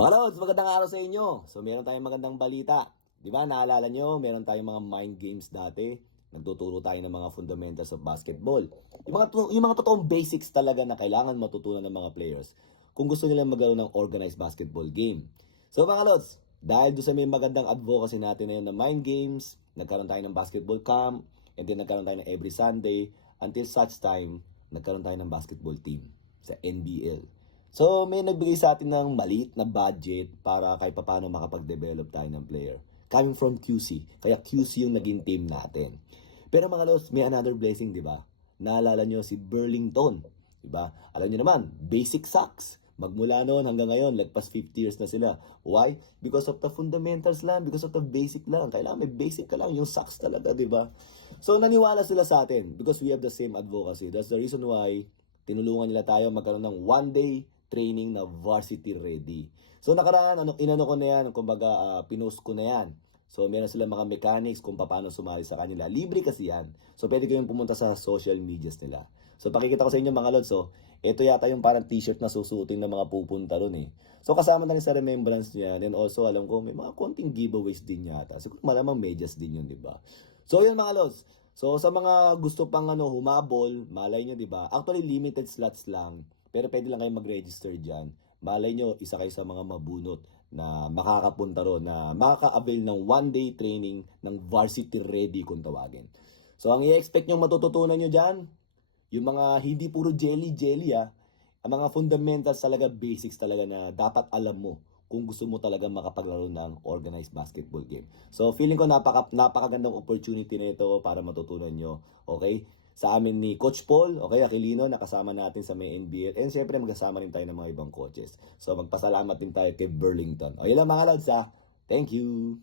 Mga lods, magandang araw sa inyo. So, meron tayong magandang balita. Di ba, naalala nyo, meron tayong mga mind games dati. Nagtuturo tayo ng mga fundamentals of basketball. Yung mga totoong basics talaga na kailangan matutunan ng mga players kung gusto nila magkaroon ng organized basketball game. So, mga lods, dahil doon sa may magandang advocacy natin na yun na mind games, nagkaroon tayo ng basketball camp, and then nagkaroon tayo ng every Sunday, until such time, nagkaroon tayo ng basketball team sa NBL. So, may nagbigay sa atin ng maliit na budget para kahit paano makapag-develop tayo ng player. Coming from QC. Kaya QC yung naging team natin. Pero mga los, may another blessing, di ba? Naalala nyo si Burlington. Di ba? Alam nyo naman, basic sucks. Magmula noon hanggang ngayon, lagpas 50 years na sila. Why? Because of the fundamentals lang, because of the basic lang. Kailangan may basic ka lang, yung sucks talaga, di ba? So, naniwala sila sa atin because we have the same advocacy. That's the reason why tinulungan nila tayo magkaroon ng one-day training na varsity ready. So nakaraan, inano ko na yan, kumbaga pinost ko na yan. So meron sila mga mechanics kung paano sumali sa kanila. Libre kasi yan. So pwede kayong pumunta sa social medias nila. So pakikita ko sa inyo mga lods, ito yata yung parang t-shirt na susuotin ng mga pupunta ron eh. So kasama na rin sa remembrance niya. And also alam ko may mga konting giveaways din yata. Siguro malamang medyas din yun, di ba? So yun mga lods. So sa mga gusto pang humabol, malay nyo, di ba? Actually limited slots lang. Pero pwede lang kayo mag-register dyan. Malay nyo, isa kayo sa mga mabunot na makakapunta ron, na makaka-avail ng one-day training ng varsity ready kung tawagin. So, ang i-expect nyo matututunan nyo dyan, yung mga hindi puro jelly ang mga fundamentals talaga, basics talaga na dapat alam mo kung gusto mo talaga makapaglaro ng organized basketball game. So, feeling ko napakagandang opportunity na ito para matutunan nyo. Okay? Sa amin ni Coach Paul, okay, Aquilino, nakasama natin sa may NBL. And syempre, magkasama rin tayo ng mga ibang coaches. So, magpasalamat din tayo kay Burlington. O, yun lang mga lods ha. Thank you!